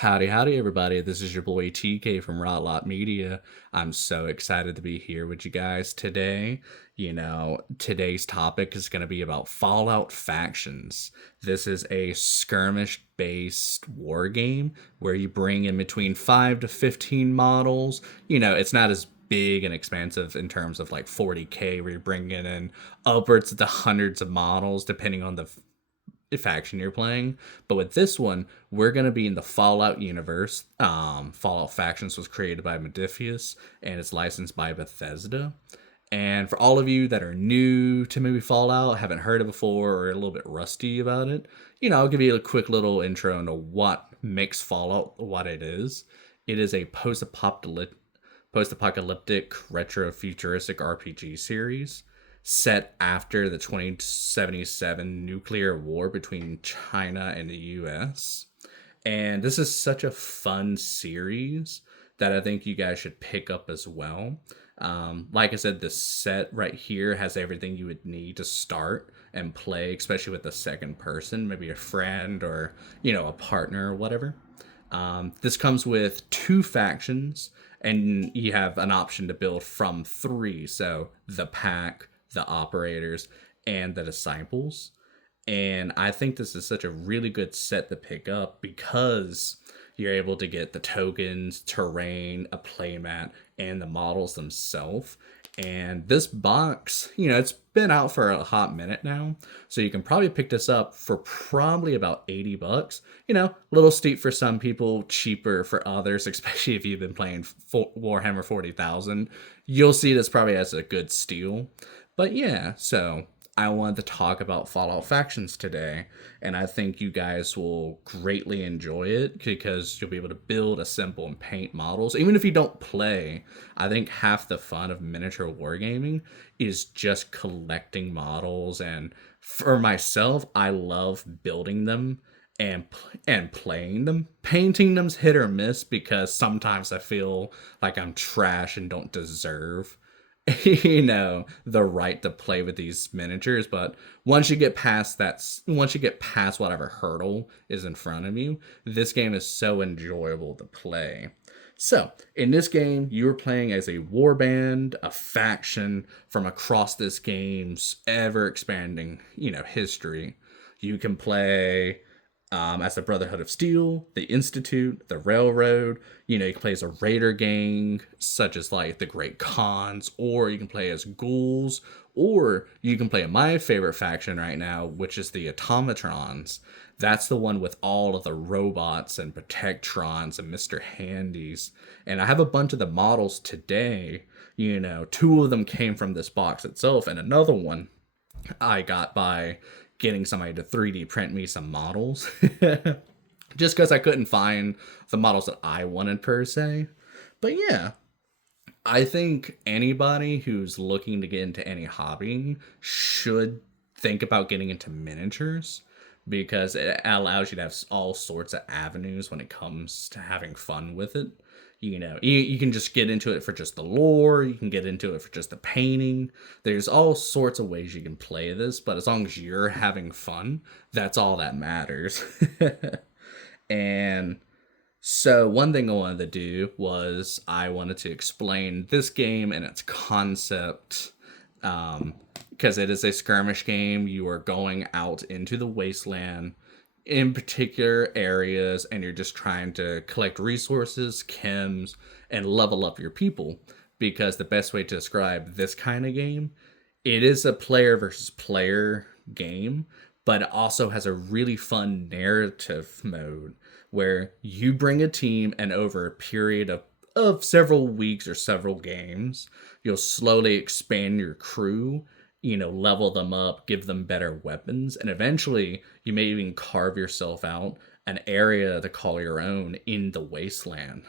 Howdy, howdy, everybody. This is your boy TK from Rot Lot Media. I'm so excited to be here with you guys today. Today's topic is going to be about Fallout factions. This is a skirmish based war game where you bring in between 5 to 15 models. It's not as big and expansive in terms of like 40K, where you're bringing in upwards of the hundreds of models depending on the faction you're playing. But with this one, we're going to be in the Fallout universe. Fallout Factions was created by Modifius and it's licensed by Bethesda. And for all of you that are new to maybe Fallout, haven't heard it before, or a little bit rusty about it, I'll give you a quick little intro into what makes Fallout what it is. It is a post-apocalyptic retro-futuristic RPG series set after the 2077 nuclear war between China and the US. And this is such a fun series that I think you guys should pick up as well. Like I said, this set right here has everything you would need to start and play, especially with the second person, maybe a friend or, a partner or whatever. This comes with 2 factions, and you have an option to build from 3. So the pack, the operators, and the disciples. And I think this is such a really good set to pick up because you're able to get the tokens, terrain, a playmat, and the models themselves. And this box, it's been out for a hot minute now, so you can probably pick this up for probably about 80 bucks. A little steep for some people, cheaper for others, especially if you've been playing Warhammer 40,000. You'll see this probably as a good steal. But yeah, so I wanted to talk about Fallout Factions today, and I think you guys will greatly enjoy it because you'll be able to build, assemble, and paint models. Even if you don't play, I think half the fun of miniature wargaming is just collecting models, and for myself, I love building them and playing them. Painting them's hit or miss because sometimes I feel like I'm trash and don't deserve the right to play with these miniatures. But once you get past whatever hurdle is in front of you, this game is so enjoyable to play. So in this game, you're playing as a warband, a faction from across this game's ever expanding history. You can play as the Brotherhood of Steel, the Institute, the Railroad. You can play as a raider gang, such as like the Great Khans, or you can play as ghouls, or you can play my favorite faction right now, which is the Automatrons. That's the one with all of the robots and Protectrons and Mr. Handys. And I have a bunch of the models today. 2 of them came from this box itself, and another one I got by getting somebody to 3D print me some models. Just because I couldn't find the models that I wanted per se. But yeah, I think anybody who's looking to get into any hobbying should think about getting into miniatures because it allows you to have all sorts of avenues when it comes to having fun with it. You can just get into it for just the lore. You can get into it for just the painting. There's all sorts of ways you can play this, but as long as you're having fun, that's all that matters. And so one thing I wanted to do was I wanted to explain this game and its concept, because it is a skirmish game. You are going out into the wasteland in particular areas, and you're just trying to collect resources, chems, and level up your people. Because the best way to describe this kind of game, it is a player versus player game, but it also has a really fun narrative mode where you bring a team, and over a period of several weeks or several games, you'll slowly expand your crew, level them up, give them better weapons, and eventually you may even carve yourself out an area to call your own in the wasteland.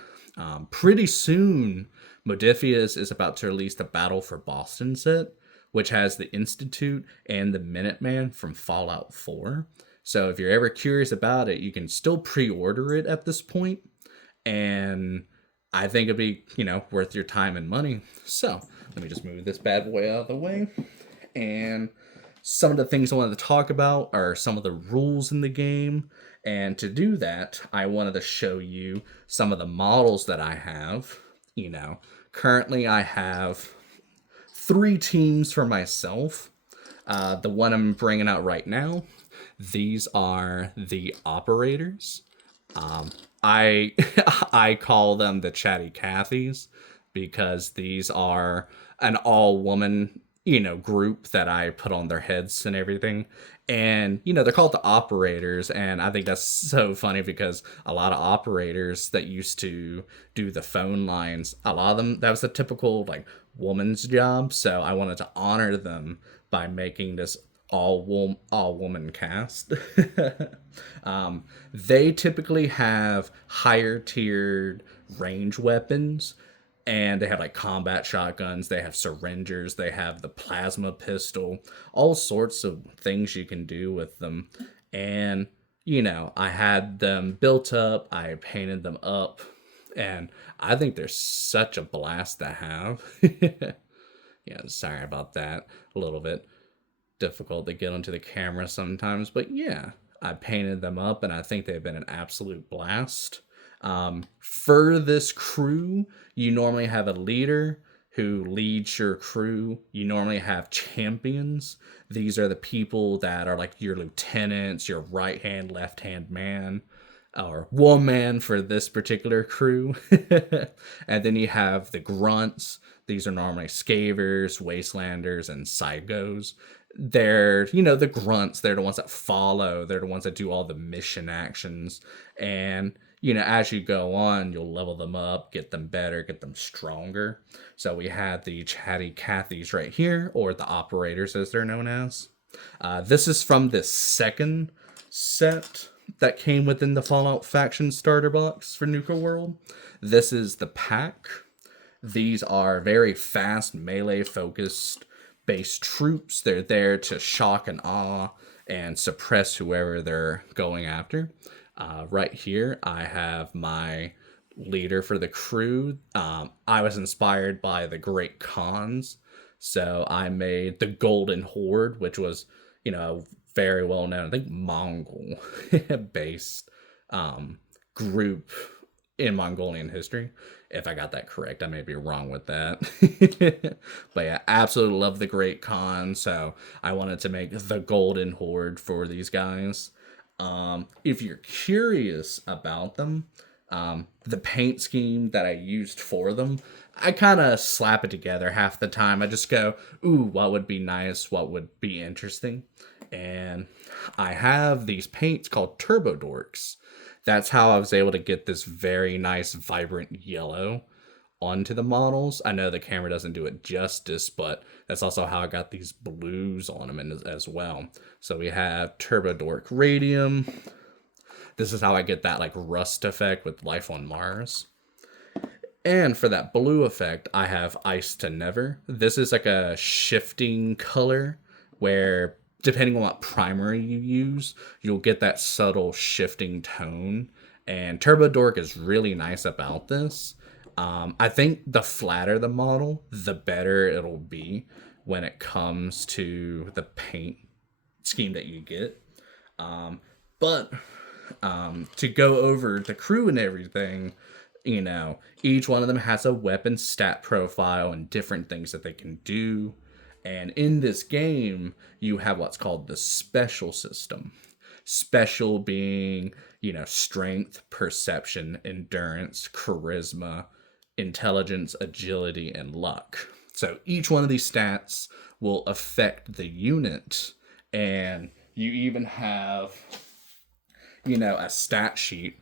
Pretty soon, Modifius is about to release the Battle for Boston set, which has the Institute and the Minuteman from Fallout 4. So if you're ever curious about it, you can still pre-order it at this point, and I think it'd be, worth your time and money. So let me just move this bad boy out of the way. And some of the things I wanted to talk about are some of the rules in the game. And to do that, I wanted to show you some of the models that I have. You know, currently I have 3 teams for myself. The one I'm bringing out right now, these are the operators. I I call them the Chatty Cathy's because these are an all woman, group that I put on their heads and everything. And, they're called the operators. And I think that's so funny because a lot of operators that used to do the phone lines, a lot of them, that was a typical like woman's job. So I wanted to honor them by making this all woman cast. They typically have higher tiered range weapons, and they have like combat shotguns, they have syringers, they have the plasma pistol, all sorts of things you can do with them. And I had them built up, I painted them up, and I think they're such a blast to have. Yeah, sorry about that. A little bit difficult to get onto the camera sometimes, but yeah, I painted them up and I think they've been an absolute blast. For this crew, you normally have a leader who leads your crew. You normally have champions. These are the people that are like your lieutenants, your right hand, left hand man, or woman for this particular crew. And then you have the grunts. These are normally scavers, wastelanders, and psychos. They're, the grunts. They're the ones that follow. They're the ones that do all the mission actions. And, as you go on, you'll level them up, get them better, get them stronger. So we have the Chatty Cathy's right here, or the operators as they're known as. This is from the second set that came within the Fallout faction starter box for Nuka World. This is the pack. These are very fast melee focused base troops. They're there to shock and awe and suppress whoever they're going after. Right here, I have my leader for the crew. I was inspired by the Great Khans, so I made the Golden Horde, which was, very well known, I think Mongol based group in Mongolian history. If I got that correct, I may be wrong with that. But yeah, absolutely love the Great Khan, so I wanted to make the Golden Horde for these guys. If you're curious about them, the paint scheme that I used for them, I kind of slap it together half the time. I just go, ooh, what would be nice? What would be interesting? And I have these paints called Turbo Dorks. That's how I was able to get this very nice, vibrant yellow onto the models. I know the camera doesn't do it justice, but that's also how I got these blues on them as well. So we have Turbo Dork Radium. This is how I get that like rust effect with Life on Mars. And for that blue effect, I have Ice to Never. This is like a shifting color where depending on what primer you use, you'll get that subtle shifting tone. And Turbo Dork is really nice about this. I think the flatter the model, the better it'll be when it comes to the paint scheme that you get. But to go over the crew and everything, each one of them has a weapon stat profile and different things that they can do. And in this game, you have what's called the special system. Special being, strength, perception, endurance, charisma, intelligence, agility, and luck. So each one of these stats will affect the unit. And you even have, a stat sheet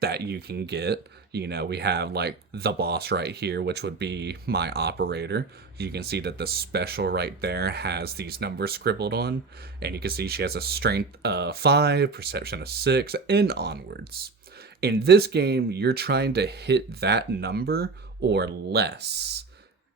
that you can get. We have like the boss right here, which would be my operator. You can see that the special right there has these numbers scribbled on, and you can see she has a strength of 5, perception of 6, and onwards. In this game, you're trying to hit that number or less,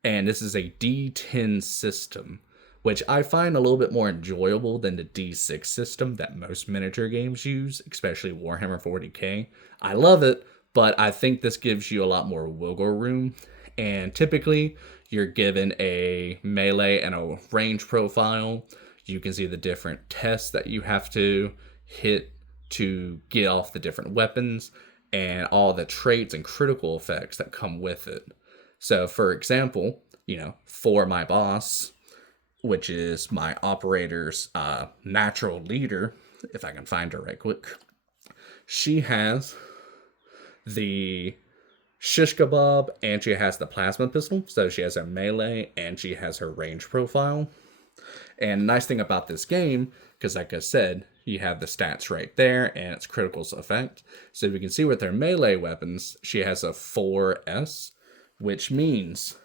and this is a D10 system, which I find a little bit more enjoyable than the D6 system that most miniature games use, especially Warhammer 40k. I love it, but I think this gives you a lot more wiggle room. And typically, you're given a melee and a range profile. You can see the different tests that you have to hit to get off the different weapons and all the traits and critical effects that come with it. So, for example, for my boss, which is my operator's natural leader, if I can find her right quick, she has the shish kebab and she has the plasma pistol. So she has a melee and she has her range profile. And the nice thing about this game, because like I said, you have the stats right there and its critical effect. So we can see with her melee weapons, she has a 4S, which means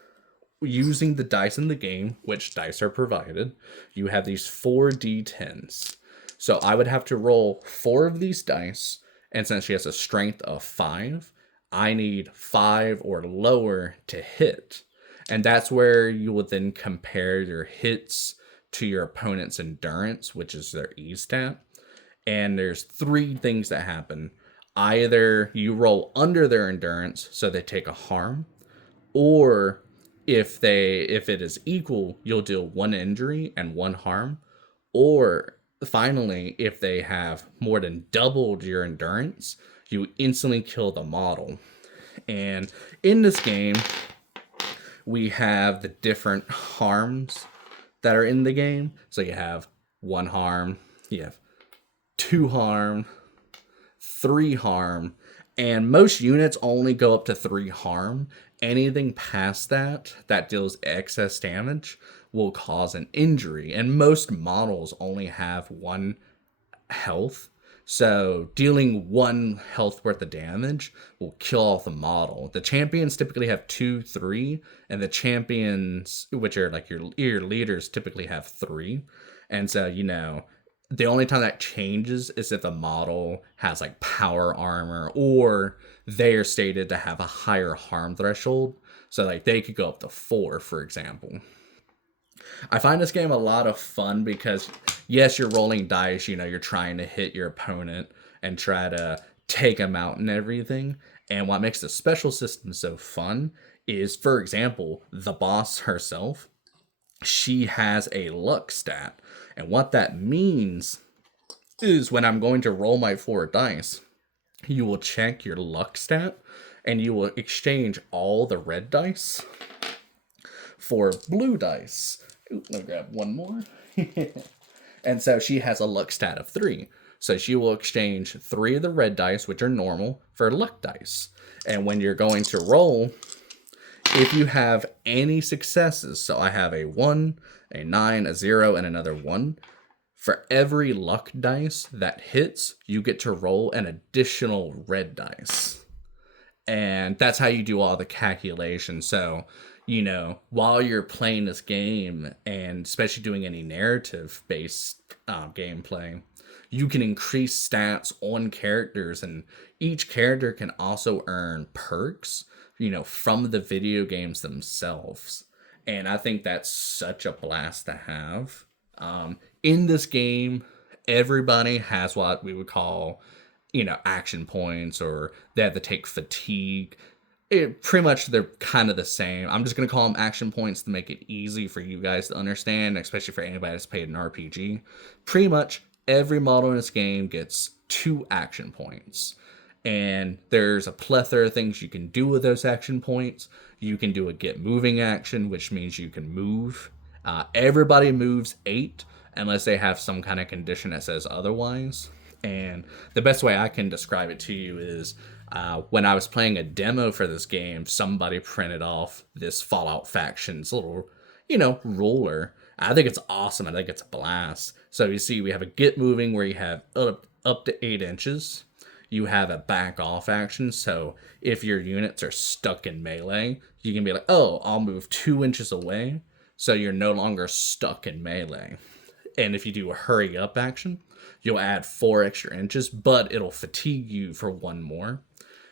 using the dice in the game, which dice are provided, you have these 4d10s. So I would have to roll 4 of these dice, and since she has a strength of 5, I need 5 or lower to hit. And that's where you would then compare your hits to your opponent's endurance, which is their E stat. And there's 3 things that happen. Either you roll under their endurance, so they take a harm, or if it is equal, you'll deal 1 injury and 1 harm, or finally, if they have more than doubled your endurance, you instantly kill the model. And in this game, we have the different harms that are in the game. So you have 1 harm, you have 2 harm, 3 harm, and most units only go up to 3 harm. Anything past that deals excess damage will cause an injury, and most models only have 1 health. So dealing 1 health worth of damage will kill off the model. The champions typically have 2, 3, and the champions, which are like your leaders, typically have 3. And so, the only time that changes is if a model has like power armor or they are stated to have a higher harm threshold. So like they could go up to 4, for example. I find this game a lot of fun because, yes, you're rolling dice, you're trying to hit your opponent and try to take them out and everything. And what makes the special system so fun is, for example, the boss herself, she has a luck stat. And what that means is when I'm going to roll my 4 dice, you will check your luck stat and you will exchange all the red dice for blue dice. Ooh, let me grab one more. And so she has a luck stat of 3. So she will exchange 3 of the red dice, which are normal, for luck dice. And when you're going to roll, if you have any successes, so I have a 1, a 9, a 0, and another 1, for every luck dice that hits, you get to roll an additional red dice. And that's how you do all the calculations. So, while you're playing this game, and especially doing any narrative-based gameplay, you can increase stats on characters, and each character can also earn perks, from the video games themselves. And I think that's such a blast to have. In this game, everybody has what we would call, action points, or they have to take fatigue. Pretty much they're kind of the same. I'm just going to call them action points to make it easy for you guys to understand, especially for anybody that's played an RPG. Pretty much every model in this game gets 2 action points. And there's a plethora of things you can do with those action points. You can do a get moving action, which means you can move. Everybody moves 8 unless they have some kind of condition that says otherwise. And the best way I can describe it to you is when I was playing a demo for this game, somebody printed off this Fallout Factions little, ruler. I think it's awesome. I think it's a blast. So you see, we have a get moving where you have up to 8 inches. You have a back off action. So if your units are stuck in melee, you can be like, oh, I'll move 2 inches away. So you're no longer stuck in melee. And if you do a hurry up action, you'll add 4 extra inches, but it'll fatigue you for 1 more.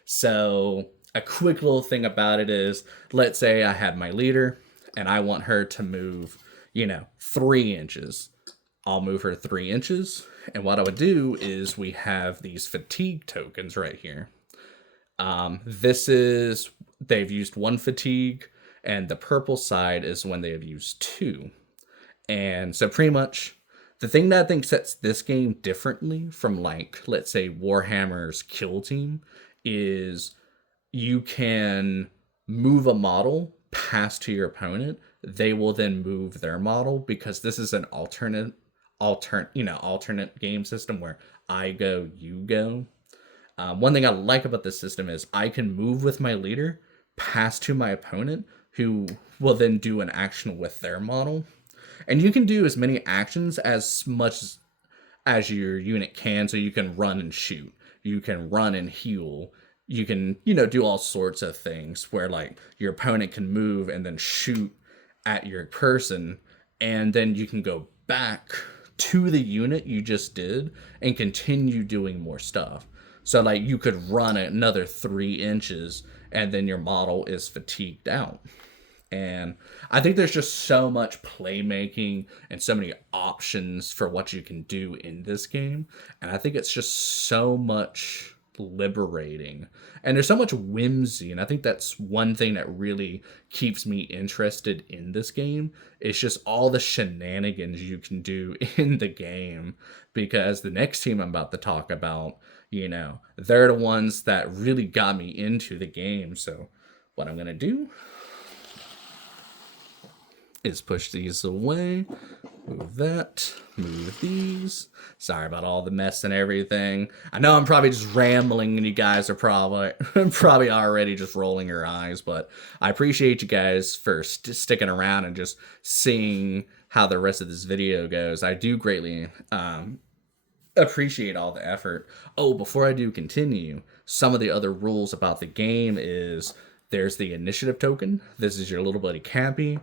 So a quick little thing about it is, let's say I had my leader and I want her to move, 3 inches. I'll move her 3 inches. And what I would do is we have these fatigue tokens right here. They've used 1 fatigue, and the purple side is when they have used 2. And so pretty much The thing that I think sets this game differently from, like, let's say Warhammer's Kill Team is you can move a model past to your opponent. They will then move their model, because this is an alternate game system where I go, you go. One thing I like about this system is I can move with my leader past to my opponent, who will then do an action with their model. And you can do as many actions as much as your unit can. So you can run and shoot, you can run and heal, you can, do all sorts of things where, like, your opponent can move and then shoot at your person, and then you can go back to the unit you just did and continue doing more stuff. So, like, you could run another 3 inches and then your model is fatigued out. And I think there's just so much playmaking and so many options for what you can do in this game. And I think it's just so much liberating. And there's so much whimsy. And I think that's one thing that really keeps me interested in this game. It's just all the shenanigans you can do in the game. Because the next team I'm about to talk about, they're the ones that really got me into the game. So what I'm going to do is push these away, move that, move these. Sorry about all the mess and everything. I know I'm probably just rambling and you guys are probably already just rolling your eyes, but I appreciate you guys for sticking around and just seeing how the rest of this video goes. I do greatly appreciate all the effort. Oh, before I do continue, some of the other rules about the game is there's the initiative token. This is your little buddy Cappy.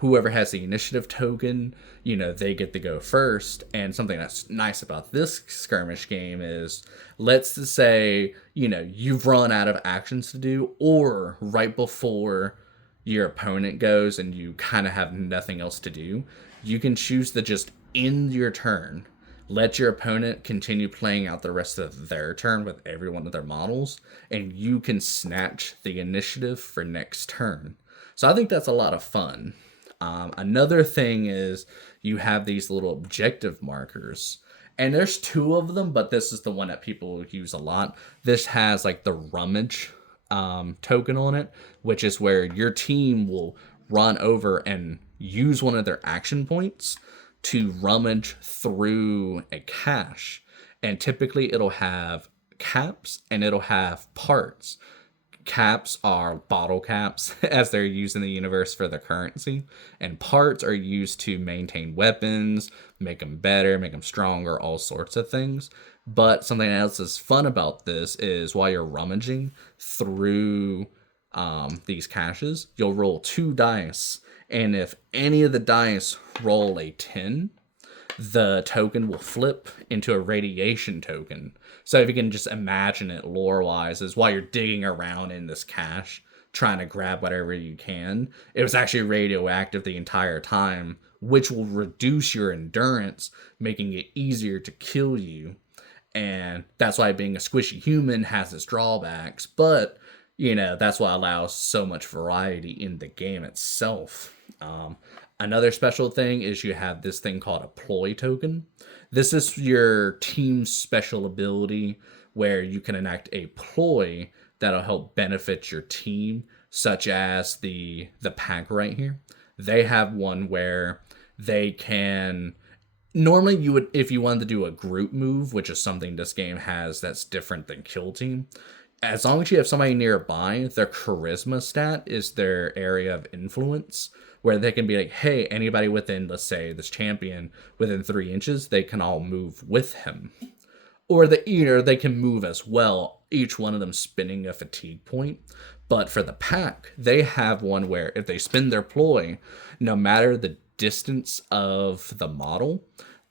Whoever has the initiative token, they get to go first. And something that's nice about this skirmish game is, let's say, you've run out of actions to do, or right before your opponent goes and you kind of have nothing else to do, you can choose to just end your turn, let your opponent continue playing out the rest of their turn with every one of their models, and you can snatch the initiative for next turn. So I think that's a lot of fun. Another thing is you have these little objective markers. And there's 2 of them, but this is the one that people use a lot. This has, like, the rummage token on it, which is where your team will run over and use one of their action points to rummage through a cache. And typically it'll have caps and it'll have parts. Caps are bottle caps, as they're used in the universe for the currency, and parts are used to maintain weapons, make them better, make them stronger, all sorts of things. But something else that's fun about this is while you're rummaging through these caches, you'll roll 2 dice, and if any of the dice roll a 10, the token will flip into a radiation token. So if you can just imagine it lore-wise, is while you're digging around in this cache, trying to grab whatever you can, it was actually radioactive the entire time, which will reduce your endurance, making it easier to kill you. And that's why being a squishy human has its drawbacks, but, that's what allows so much variety in the game itself. Another special thing is you have this thing called a ploy token. This is your team's special ability where you can enact a ploy that'll help benefit your team, such as the pack right here. They have one where they can... Normally, you would, if you wanted to do a group move, which is something this game has that's different than Kill Team, as long as you have somebody nearby, their charisma stat is their area of influence, where they can be like, hey, anybody within, let's say, this champion within 3 inches, they can all move with him. Or they can move as well, each one of them spinning a fatigue point. But for the pack, they have one where if they spin their ploy, no matter the distance of the model,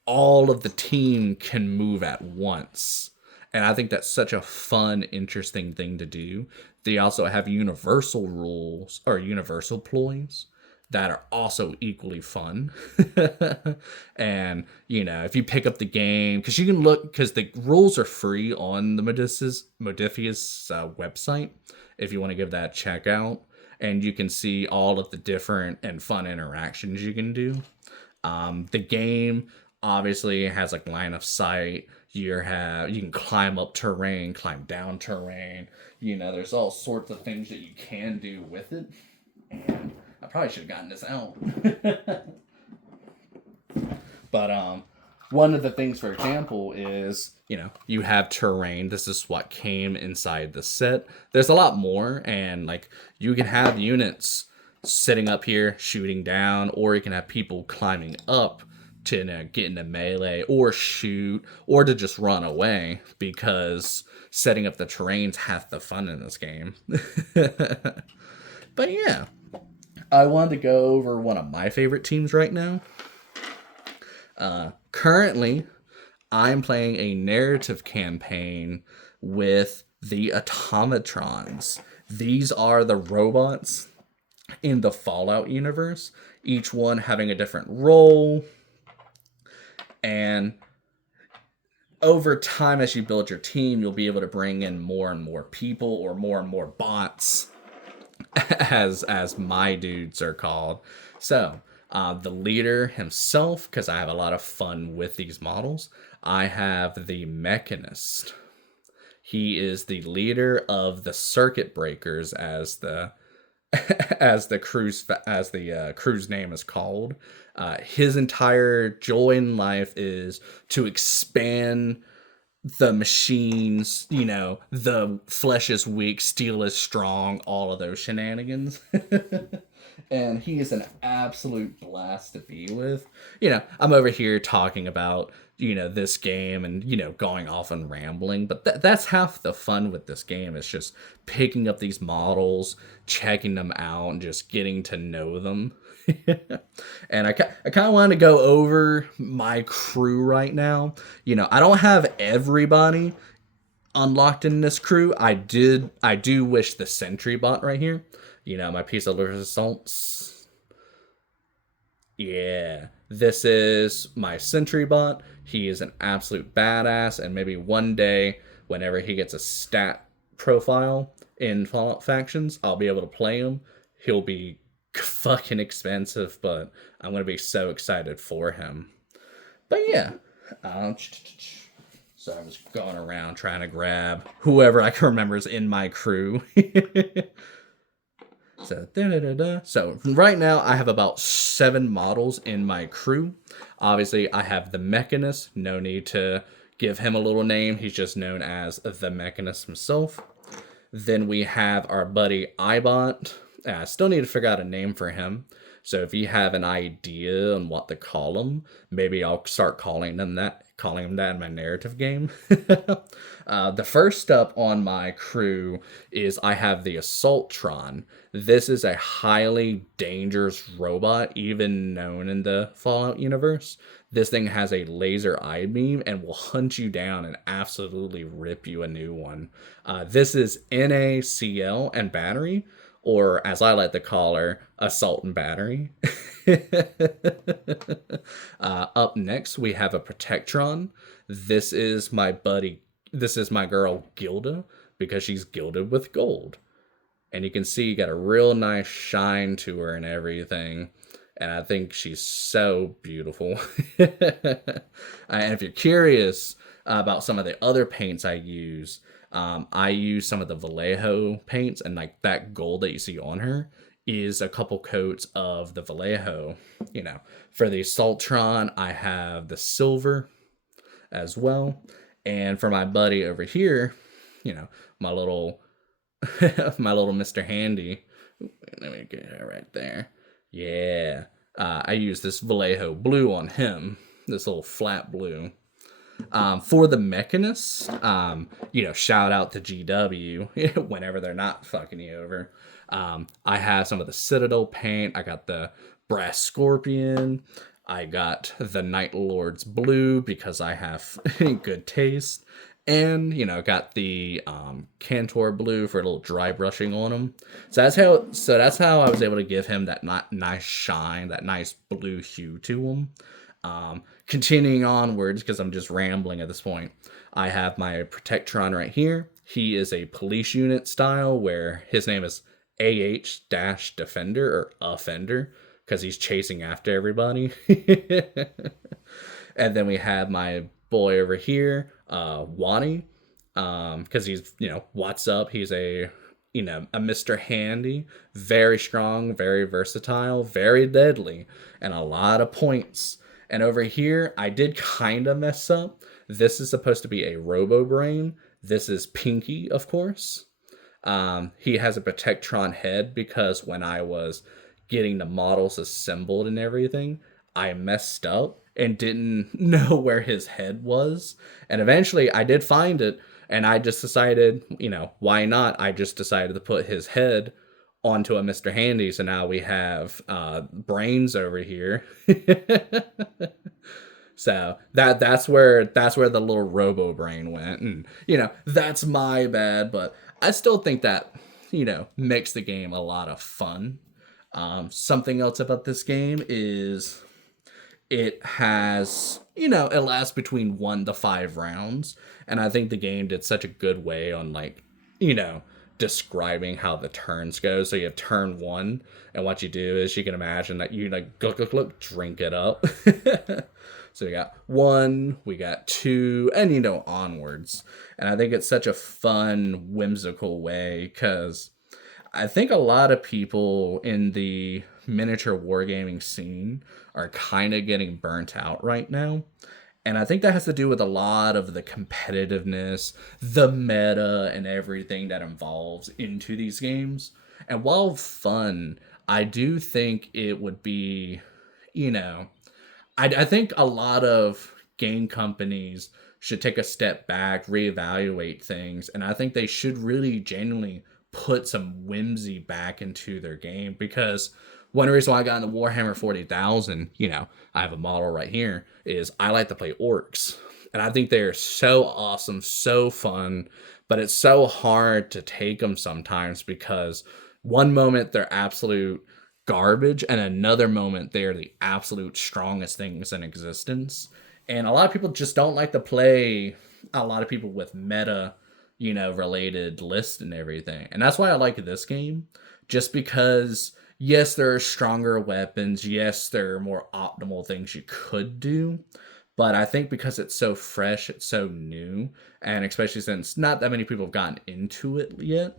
all of the team can move at once. And I think that's such a fun, interesting thing to do. They also have universal rules, or universal ploys, that are also equally fun. And, if you pick up the game, because you can look, because the rules are free on the Modiphius website, if you want to give that a check out. And you can see all of the different and fun interactions you can do. The game obviously it has like line of sight. You can climb up terrain, climb down terrain. There's all sorts of things that you can do with it. And I probably should have gotten this out. But one of the things, for example, is you have terrain. This is what came inside the set. There's a lot more, and like you can have units sitting up here shooting down, or you can have people climbing up to get into melee or shoot or to just run away, because setting up the terrain's half the fun in this game. But yeah, I wanted to go over one of my favorite teams right now. Currently, I'm playing a narrative campaign with the automatrons. These are the robots in the Fallout universe, each one having a different role. And over time, as you build your team, you'll be able to bring in more and more people, or more and more bots, as my dudes are called. So, the leader himself, because I have a lot of fun with these models, I have the Mechanist. He is the leader of the Circuit Breakers, as the crew's name is called. His entire joy in life is to expand the machines, the flesh is weak, steel is strong, all of those shenanigans. And he is an absolute blast to be with. I'm over here talking about, this game and, going off and rambling. But that's half the fun with this game. It's just picking up these models, checking them out, and just getting to know them. And I kind of want to go over my crew right now. I don't have everybody unlocked in this crew. I do wish the sentry bot right here, my piece of resistance. Yeah, this is my sentry bot. He is an absolute badass, and maybe one day, whenever he gets a stat profile in Fallout Factions, I'll be able to play him. He'll be fucking expensive, but I'm gonna be so excited for him. But yeah, so I'm just going around trying to grab whoever I can remember is in my crew. So right now I have about 7 models in my crew. Obviously I have the Mechanist. No need to give him a little name. He's just known as the Mechanist himself. Then we have our buddy iBot. I still need to figure out a name for him. So if you have an idea on what to call him, maybe I'll start calling him that in my narrative game. The first up on my crew is I have the Assaultron. This is a highly dangerous robot, even known in the Fallout universe. This thing has a laser eye beam and will hunt you down and absolutely rip you a new one. This is NaCl and battery, or as I like to call her, Assault and Battery. Up next, we have a Protectron. This is my girl Gilda, because she's gilded with gold. And you can see you got a real nice shine to her and everything. And I think she's so beautiful. And if you're curious about some of the other paints I use some of the Vallejo paints, and like that gold that you see on her is a couple coats of the Vallejo. For the Assaultron, I have the silver as well. And for my buddy over here, my little Mr. Handy. Let me get her right there. Yeah. I use this Vallejo blue on him. This little flat blue. For the Mechanist, shout out to GW whenever they're not fucking you over. I have some of the Citadel paint. I got the Brass Scorpion. I got the Night Lord's blue because I have good taste. And, got the Cantor blue for a little dry brushing on him. So that's how I was able to give him that nice shine, that nice blue hue to him. Continuing onwards, because I'm just rambling at this point, I have my Protectron right here. He is a police unit style, where his name is AH-Defender, or Offender, because he's chasing after everybody. And then we have my boy over here, Wani, because he's, what's up? He's a Mr. Handy, very strong, very versatile, very deadly, and a lot of points. And over here, I did kind of mess up. This is supposed to be a Robo Brain. This is Pinky, of course. He has a Protectron head because when I was getting the models assembled and everything, I messed up and didn't know where his head was. And eventually I did find it, and I just decided, why not? I just decided to put his head onto a Mr. Handy, so now we have brains over here. So that's where the little Robo Brain went, and that's my bad, but I still think that makes the game a lot of fun. Something else about this game is it has it lasts between 1 to 5 rounds, and I think the game did such a good way on describing how the turns go. So you have turn 1, and what you do is you can imagine that you look, drink it up. So we got 1, we got 2, and onwards. And I think it's such a fun, whimsical way, because I think a lot of people in the miniature wargaming scene are kind of getting burnt out right now. And I think that has to do with a lot of the competitiveness, the meta, and everything that involves into these games. And while fun, I do think it would be, I think a lot of game companies should take a step back, reevaluate things, and I think they should really genuinely put some whimsy back into their game, because one reason why I got into Warhammer 40,000, I have a model right here, is I like to play orcs. And I think they're so awesome, so fun, but it's so hard to take them sometimes, because one moment they're absolute garbage, and another moment they're the absolute strongest things in existence. And a lot of people just don't like to play a lot of people with meta, related lists and everything. And that's why I like this game, just because yes, there are stronger weapons. Yes, there are more optimal things you could do. But I think because it's so fresh, it's so new, and especially since not that many people have gotten into it yet,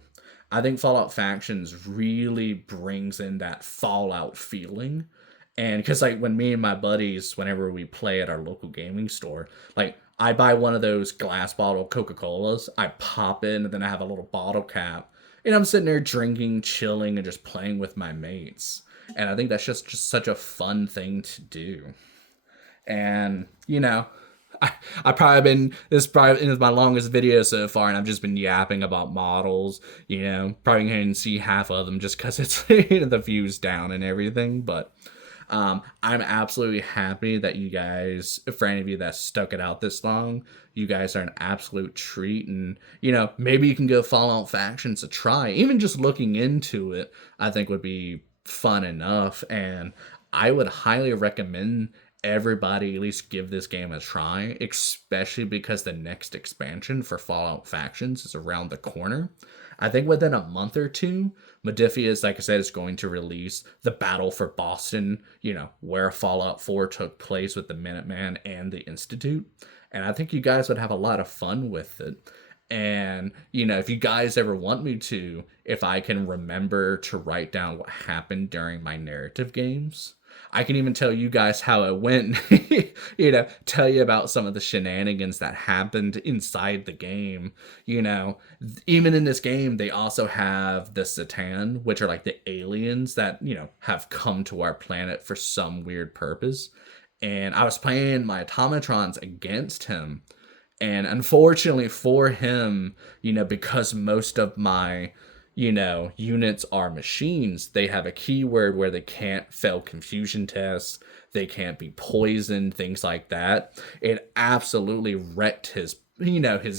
I think Fallout Factions really brings in that Fallout feeling. And because when me and my buddies, whenever we play at our local gaming store, I buy one of those glass bottle Coca-Colas, I pop in, and then I have a little bottle cap, and I'm sitting there drinking, chilling, and just playing with my mates. And I think that's just such a fun thing to do. And, I probably been, this probably is my longest video so far, and I've just been yapping about models, probably can't see half of them just because it's the views down and everything. But I'm absolutely happy that you guys, for any of you that stuck it out this long, you guys are an absolute treat. And, maybe you can give Fallout Factions a try. Even just looking into it, I think would be fun enough. And I would highly recommend everybody at least give this game a try, especially because the next expansion for Fallout Factions is around the corner. I think within a month or two, Modiphius, like I said, is going to release the Battle for Boston, where Fallout 4 took place with the Minuteman and the Institute. And I think you guys would have a lot of fun with it. And, if you guys ever want me to, if I can remember to write down what happened during my narrative games, I can even tell you guys how it went, tell you about some of the shenanigans that happened inside the game. Even in this game, they also have the Satan, which are the aliens that, have come to our planet for some weird purpose. And I was playing my automatrons against him. And unfortunately for him, because most of my units are machines, they have a keyword where they can't fail confusion tests, they can't be poisoned, things like that. It absolutely wrecked his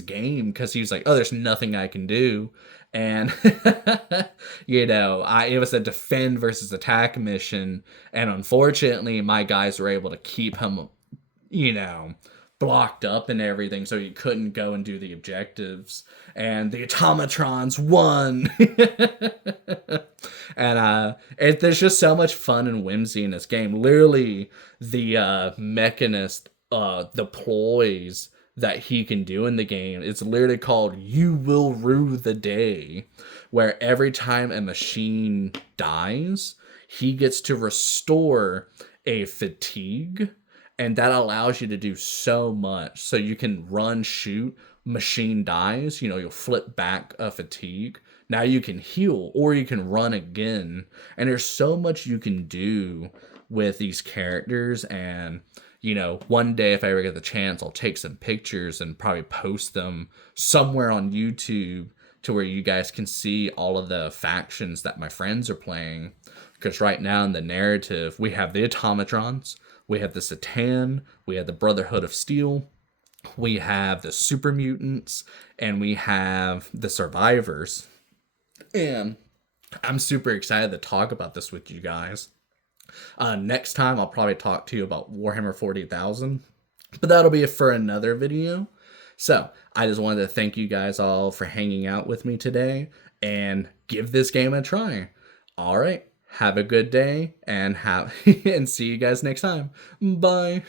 game, because he was like, oh, there's nothing I can do. And it was a defend versus attack mission, and unfortunately my guys were able to keep him blocked up and everything, so he couldn't go and do the objectives, and the automatrons won. And there's just so much fun and whimsy in this game. Literally, the mechanist deploys that he can do in the game. It's literally called You Will Rue the Day, where every time a machine dies, he gets to restore a fatigue, and that allows you to do so much. So you can run, shoot, machine dies, you'll flip back a fatigue. Now you can heal, or you can run again. And there's so much you can do with these characters. And one day if I ever get the chance, I'll take some pictures and probably post them somewhere on YouTube to where you guys can see all of the factions that my friends are playing. Because right now in the narrative, we have the Automatrons, we have the Satan, we have the Brotherhood of Steel, we have the Super Mutants, and we have the Survivors. And I'm super excited to talk about this with you guys. Next time, I'll probably talk to you about Warhammer 40,000, but that'll be for another video. So I just wanted to thank you guys all for hanging out with me today and give this game a try. All right, have a good day and and see you guys next time. Bye.